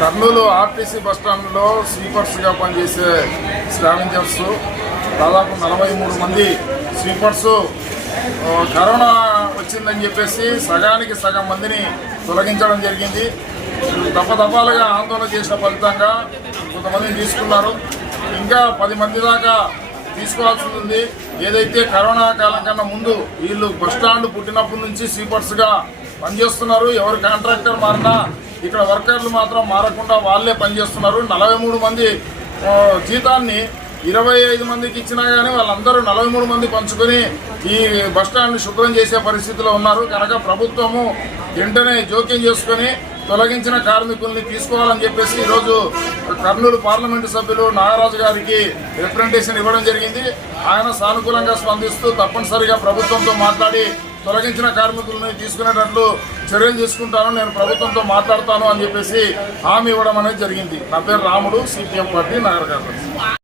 Kurnool RTC బస్టాండ్లో స్వీపర్స్గా పనిచేసే scavengers దాదాపు 43 మంది స్వీపర్స్ కరోనా వచ్చిందని చెప్పేసి సగానికి సగం మందిని తొలగించడం జరిగింది. దఫాలుగా ఆందోళన చేసిన ఫలితంగా కొంతమందిని తీసుకున్నారు. ఇంకా 10 మంది దాకా తీసుకోవాల్సి ఉంది. ఏదైతే కరోనా కాలం కన్నా ముందు వీళ్ళు బస్టాండ్ పుట్టినప్పటి నుంచి స్వీపర్స్గా పనిచేస్తున్నారు. ఎవరు కాంట్రాక్టర్ మారినా ఇక్కడ వర్కర్లు మాత్రం మారకుండా వాళ్ళే పనిచేస్తున్నారు. 43 మంది జీతాన్ని 25 మందికి ఇచ్చినా కానీ వాళ్ళందరూ 43 మంది పంచుకొని ఈ బస్టాండ్ని శుభ్రం చేసే పరిస్థితిలో ఉన్నారు. కనుక ప్రభుత్వము వెంటనే జోక్యం చేసుకొని తొలగించిన కార్మికుల్ని తీసుకోవాలని చెప్పేసి ఈరోజు కర్నూలు పార్లమెంటు సభ్యులు నాగరాజు గారికి రిప్రజెంటేషన్ ఇవ్వడం జరిగింది. ఆయన సానుకూలంగా స్పందిస్తూ తప్పనిసరిగా ప్రభుత్వంతో మాట్లాడి తొలగించిన కార్మికులను తీసుకునేటట్లు చర్యలు తీసుకుంటాను, నేను ప్రభుత్వంతో మాట్లాడతాను అని చెప్పేసి హామీ ఇవ్వడం అనేది జరిగింది. నా పేరు రాముడు, సిపిఎం పార్టీ నగర కార్యదర్శి.